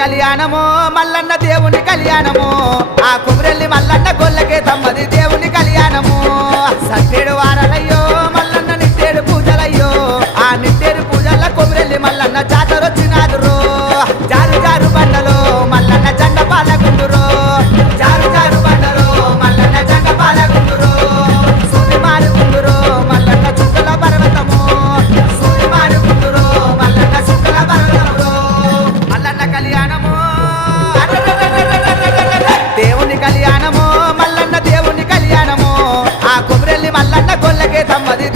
కళ్యాణమో మల్లన్న దేవుని కళ్యాణమో ఆ కుమరెల్లి మల్లన్న గొల్లకే తమ్మది దేవుని కళ్యాణము సట్టేడు వారాలయ్యో మల్లన్న నిట్టేడు పూజలయ్యో ఆ నిట్టేడు పూజల కుమరెల్లి మల్లన్న జాతరొచ్చినాదురో జారు జారు బండలో మల్లన్న జెండ పాలకుందురో జారు జారు బండలో మల్లన్న జెండ పాలకుందురో సూది మారుకుందురో మల్లన్న చుక్కల పర్వతము సూది మారుకుందురో మల్లన్న చుక్కల పర్వతము మల్లన్న కళ్యాణము దేవుని కళ్యాణము మల్లన్న దేవుని కళ్యాణము ఆ కుమరెల్లి మల్లన్న గొల్లకే తమ్మది